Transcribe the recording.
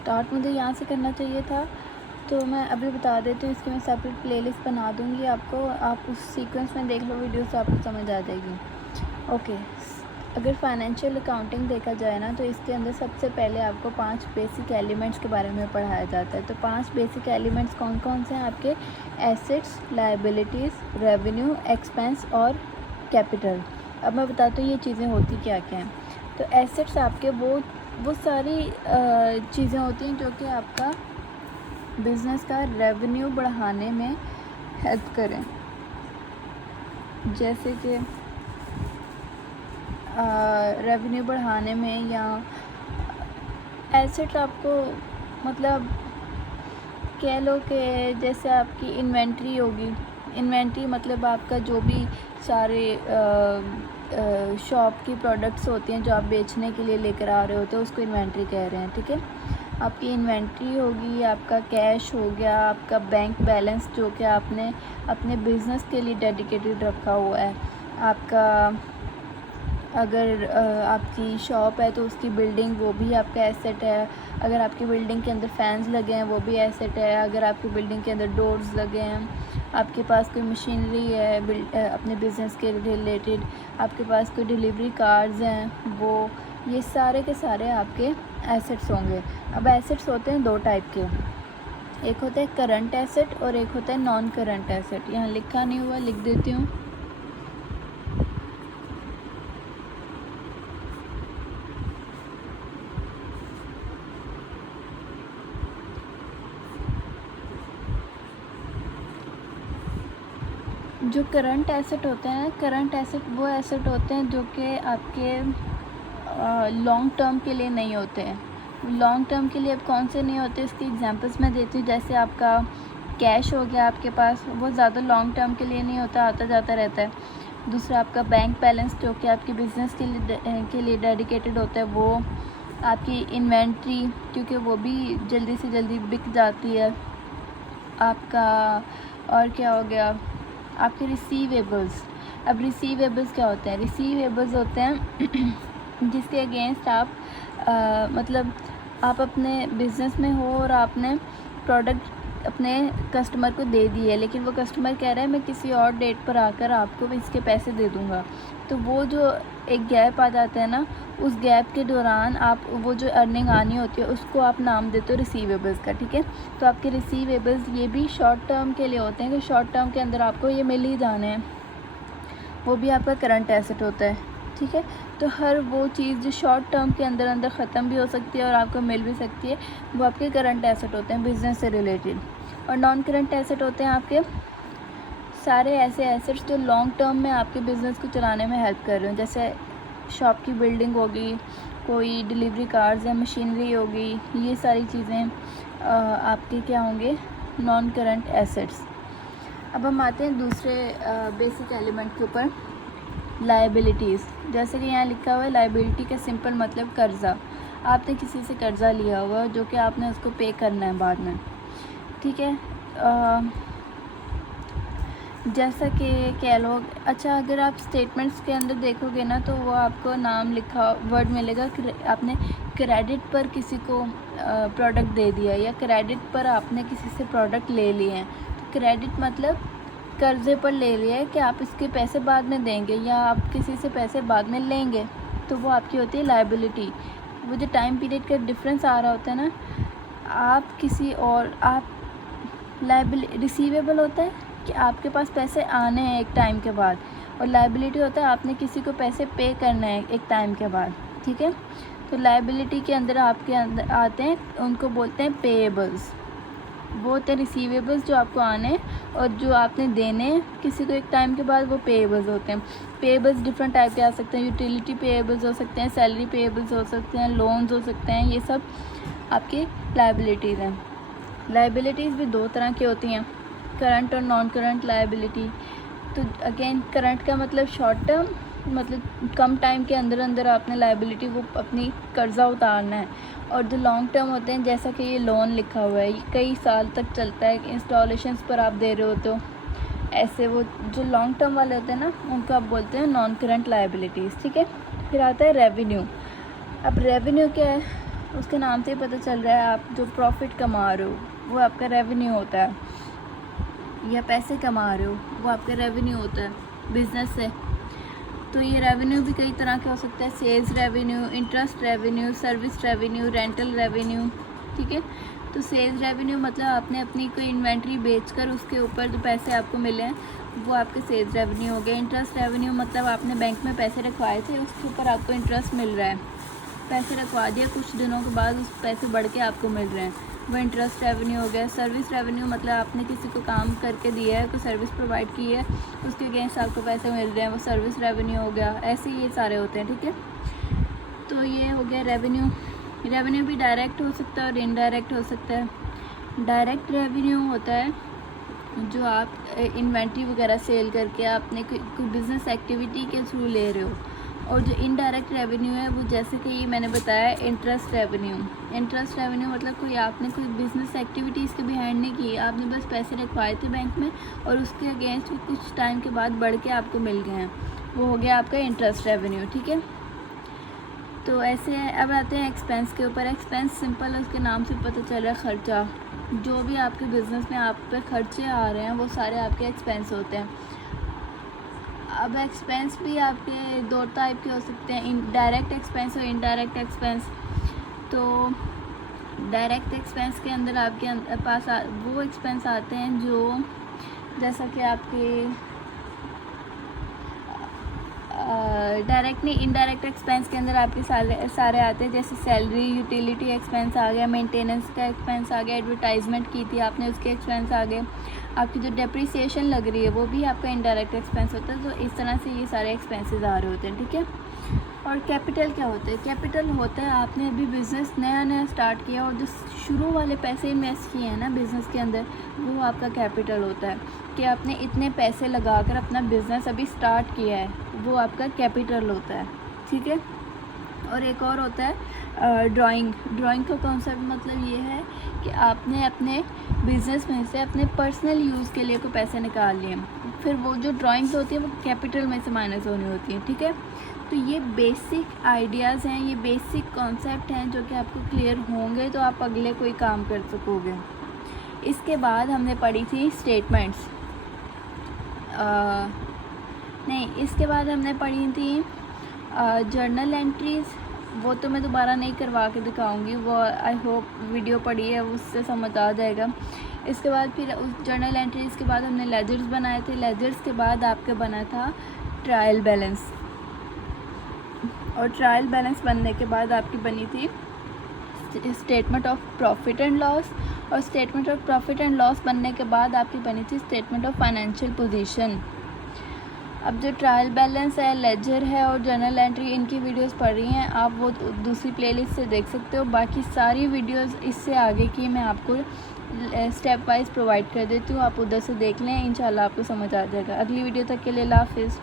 Start मुझे यहाँ से करना चाहिए था, तो मैं अभी बता देती हूँ। इसकी मैं सेपरेट प्लेलिस्ट बना दूँगी आपको, आप उस सीक्वेंस में देख लो वीडियो, से आपको समझ आ जाएगी। ओके, अगर फाइनेंशियल अकाउंटिंग देखा जाए ना, तो इसके अंदर सबसे पहले आपको 5 बेसिक एलिमेंट्स के बारे में पढ़ाया जाता है। तो 5 बेसिक एलिमेंट्स कौन कौन से हैं आपके? एसेट्स, लायबिलिटीज़, रेवेन्यू, एक्सपेंस और कैपिटल। अब मैं बताती हूँ ये चीज़ें होती क्या क्या हैं। तो एसेट्स आपके वो सारी चीज़ें होती हैं जो कि आपका बिज़नेस का रेवेन्यू बढ़ाने में हेल्प करें। जैसे कि रेवेन्यू बढ़ाने में, या एसेट आपको मतलब कह लो कि जैसे आपकी इन्वेंट्री होगी। इन्वेंट्री मतलब आपका जो भी सारे शॉप की प्रोडक्ट्स होती हैं जो आप बेचने के लिए लेकर आ रहे होते हो, उसको इन्वेंट्री कह रहे हैं, ठीक है। आपकी इन्वेंट्री होगी, आपका कैश हो गया, आपका बैंक बैलेंस जो कि आपने अपने बिज़नेस के लिए डेडिकेटेड रखा हुआ है। आपका अगर आपकी शॉप है तो उसकी बिल्डिंग, वो भी आपका एसेट है। अगर आपकी बिल्डिंग के अंदर फैंस लगे हैं, वो भी एसेट है। अगर आपकी बिल्डिंग के अंदर डोर्स लगे हैं, आपके पास कोई मशीनरी है अपने बिज़नेस के रिलेटेड, आपके पास कोई डिलीवरी कार्ड्स हैं, वो ये सारे के सारे आपके एसेट्स होंगे। अब एसेट्स होते हैं 2 टाइप के, एक होता है करंट एसेट और एक होता है नॉन करंट एसेट। यहाँ लिखा नहीं हुआ, लिख देती हूँ। जो करंट एसेट होते हैं, करंट एसेट वो एसेट होते हैं जो कि आपके लॉन्ग टर्म के लिए नहीं होते हैं। लॉन्ग टर्म के लिए अब कौन से नहीं होते, इसकी एग्जांपल्स मैं देती हूँ। जैसे आपका कैश हो गया आपके पास, वो ज़्यादा लॉन्ग टर्म के लिए नहीं होता, आता जाता रहता है। दूसरा आपका बैंक बैलेंस जो कि आपके बिज़नेस के लिए डेडिकेटेड होता है। वो आपकी इन्वेंट्री, क्योंकि वो भी जल्दी से जल्दी बिक जाती है आपका। और क्या हो गया, आपके रिसीवेबल्स। अब रिसीवेबल्स क्या होते हैं? रिसीवेबल्स होते हैं जिसके अगेंस्ट आप मतलब आप अपने बिज़नेस में हो और आपने प्रोडक्ट अपने कस्टमर को दे दी है, लेकिन वो कस्टमर कह रहा है मैं किसी और डेट पर आकर आपको इसके पैसे दे दूँगा। तो वो जो एक गैप आ जाता है ना, उस गैप के दौरान आप वो जो अर्निंग आनी होती है उसको आप नाम देते हो रिसीवेबल्स का, ठीक है। तो आपके रिसीवेबल्स ये भी शॉर्ट टर्म के लिए होते हैं कि शॉर्ट टर्म के अंदर आपको ये मिल ही जाने हैं, वो भी आपका करंट एसेट होता है, ठीक है। तो हर वो चीज़ जो शॉर्ट टर्म के अंदर अंदर ख़त्म भी हो सकती है और आपको मिल भी सकती है, वो आपके करंट एसेट होते हैं बिज़नेस से रिलेटेड। और नॉन करंट एसेट होते हैं आपके सारे ऐसे एसेट्स जो लॉन्ग टर्म में आपके बिज़नेस को चलाने में हेल्प कर रहे हो। जैसे शॉप की बिल्डिंग होगी, कोई डिलीवरी कार्ड्स या मशीनरी होगी, ये सारी चीज़ें आपके क्या होंगे? Non current assets. अब हम आते हैं दूसरे बेसिक एलिमेंट के ऊपर, लायबिलिटीज़। जैसे कि यहाँ लिखा हुआ है लायबिलिटी का सिंपल मतलब कर्ज़ा। आपने किसी से कर्ज़ा लिया हुआ जो कि आपने उसको पे करना है बाद में, ठीक है। जैसा कि कह लो, अच्छा अगर आप स्टेटमेंट्स के अंदर देखोगे ना, तो वो आपको नाम लिखा वर्ड मिलेगा कि आपने क्रेडिट पर किसी को प्रोडक्ट दे दिया, या क्रेडिट पर आपने किसी से प्रोडक्ट ले लिए हैं। तो क्रेडिट मतलब कर्ज़े पर ले लिया है कि आप इसके पैसे बाद में देंगे या आप किसी से पैसे बाद में लेंगे, तो वो आपकी होती है लायबिलिटी। वो जो टाइम पीरियड का डिफरेंस आ रहा होता है ना, आप किसी और आप रिसीवेबल होता है कि आपके पास पैसे आने हैं एक टाइम के बाद, और लायबिलिटी होता है आपने किसी को पैसे पे करना है एक टाइम के बाद, ठीक है। तो लायबिलिटी के अंदर आपके अंदर आते हैं, उनको बोलते हैं पेएबल्स। वो होते हैं रिसीवेबल्स जो आपको आने हैं, और जो आपने देने किसी को एक टाइम के बाद, वो पेएबल्स होते हैं। पेएबल्स डिफरेंट टाइप के आ सकते हैं, यूटिलिटी पेएबल्स हो सकते हैं, सैलरी पेएबल्स हो सकते हैं, लोन्स हो सकते हैं, ये सब आपकी लायबिलिटीज़ हैं। लायबिलिटीज़ भी 2 तरह की होती हैं, करंट और नॉन करंट लायबिलिटी। तो अगेन करंट का मतलब शॉर्ट टर्म, मतलब कम टाइम के अंदर अंदर आपने लायबिलिटी वो अपनी कर्ज़ा उतारना है। और जो लॉन्ग टर्म होते हैं, जैसा कि ये लोन लिखा हुआ है, ये कई साल तक चलता है, इंस्टॉलेशंस पर आप दे रहे होते हो, ऐसे वो जो लॉन्ग टर्म वाले होते हैं ना, उनको आप बोलते हैं नॉन करंट लायबिलिटीज़, ठीक है। फिर आता है रेवेन्यू। अब रेवेन्यू क्या है? उसके नाम से ही पता चल रहा है आप जो प्रॉफिट कमा रहे हो वो आपका रेवेन्यू होता है, या पैसे कमा रहे हो वो आपका रेवेन्यू होता है बिज़नेस से। तो ये रेवेन्यू भी कई तरह के हो सकता है, sales revenue, interest revenue, service revenue, rental revenue, ठीक है। तो सेल्स रेवेन्यू मतलब आपने अपनी कोई इन्वेंट्री बेचकर उसके ऊपर जो पैसे आपको मिले हैं वो आपके सेल्स रेवेन्यू हो गए। इंटरेस्ट रेवेन्यू मतलब आपने बैंक में पैसे रखवाए थे, उसके ऊपर आपको इंटरेस्ट मिल रहा है, पैसे रखवा दिया, कुछ दिनों के बाद उस पैसे बढ़ के आपको मिल रहे हैं, वो इंटरेस्ट रेवेन्यू हो गया। सर्विस रेवेन्यू मतलब आपने किसी को काम करके दिया है, कोई सर्विस प्रोवाइड की है, उसके अगेंस्ट आपको पैसे मिल रहे हैं, वो सर्विस रेवेन्यू हो गया। ऐसे ये सारे होते हैं, ठीक है। तो ये हो गया रेवेन्यू। रेवेन्यू भी डायरेक्ट हो सकता है और इनडायरेक्ट हो सकता है। डायरेक्ट रेवेन्यू होता है जो आप इन्वेंट्री वगैरह सेल करके आपने कोई बिज़नेस एक्टिविटी के थ्रू ले रहे हो। और जो इनडायरेक्ट रेवेन्यू है वो जैसे कि ये मैंने बताया इंटरेस्ट रेवेन्यू। इंटरेस्ट रेवेन्यू मतलब कोई आपने कोई बिज़नेस एक्टिविटी इसके बिहाइंड नहीं की, आपने बस पैसे रखवाए थे बैंक में और उसके अगेंस्ट कुछ टाइम के बाद बढ़ के आपको मिल गए हैं, वो हो गया आपका इंटरेस्ट रेवेन्यू, ठीक है। तो ऐसे अब आते हैं एक्सपेंस के ऊपर। एक्सपेंस सिंपल है, उसके नाम से पता चल रहा है खर्चा। जो भी आपके बिज़नेस में आप पे खर्चे आ रहे हैं वो सारे आपके एक्सपेंस होते हैं। अब एक्सपेंस भी आपके दो टाइप के हो सकते हैं, डायरेक्ट एक्सपेंस और इनडायरेक्ट एक्सपेंस। तो डायरेक्ट एक्सपेंस के अंदर आपके पास वो एक्सपेंस आते हैं जो जैसा कि आपके डायरेक्ट नहीं, इनडायरेक्ट एक्सपेंस के अंदर आपके सारे आते हैं, जैसे सैलरी, यूटिलिटी एक्सपेंस आ गया, मेंटेनेंस का एक्सपेंस आ गया, एडवर्टाइजमेंट की थी आपने उसके एक्सपेंस आ गए, आपकी जो डेप्रिसिएशन लग रही है वो भी आपका इनडायरेक्ट एक्सपेंस होता है। तो इस तरह से ये सारे एक्सपेंसेस आ रहे होते हैं, ठीक है। और कैपिटल क्या होते हैं? कैपिटल होता है आपने अभी बिज़नेस नया स्टार्ट किया और जो शुरू वाले पैसे इन्वेस्ट किए हैं ना बिज़नेस के अंदर, वो आपका कैपिटल होता है कि आपने इतने पैसे लगाकर अपना बिज़नेस अभी स्टार्ट किया है, वो आपका कैपिटल होता है, ठीक है। और एक और होता है ड्राइंग। ड्राइंग का कॉन्सेप्ट मतलब ये है कि आपने अपने बिज़नेस में से अपने पर्सनल यूज़ के लिए कोई पैसे निकाल लिए, फिर वो जो ड्राइंग्स होती है वो कैपिटल में से माइनस होनी होती है, ठीक है। तो ये बेसिक आइडियाज़ हैं, ये बेसिक कॉन्सेप्ट हैं जो कि आपको क्लियर होंगे तो आप अगले कोई काम कर सकोगे। इसके बाद हमने पढ़ी थी स्टेटमेंट्स, नहीं इसके बाद हमने पढ़ी थी जर्नल एंट्रीज़। वो तो मैं दोबारा नहीं करवा के दिखाऊंगी, वो आई होप वीडियो पढ़ी है उससे समझ आ जाएगा। इसके बाद फिर उस जर्नल एंट्रीज़ के बाद हमने लेजर्स बनाए थे। लेजर्स के बाद आपका बना था ट्रायल बैलेंस, और ट्रायल बैलेंस बनने के बाद आपकी बनी थी statement of profit and loss, और statement of profit and loss बनने के बाद आपकी बनी थी स्टेटमेंट ऑफ फाइनेंशियल पोजीशन। अब जो ट्रायल बैलेंस है, लेजर है और जर्नल एंट्री, इनकी वीडियोस पढ़ रही हैं आप वो दूसरी प्लेलिस्ट से देख सकते हो। बाकी सारी वीडियोस इससे आगे की मैं आपको स्टेप वाइज प्रोवाइड कर देती हूँ, आप उधर से देख लें, इंशाल्लाह आपको समझ आ जाएगा। अगली वीडियो तक के लिए अल्लाह हाफिज़।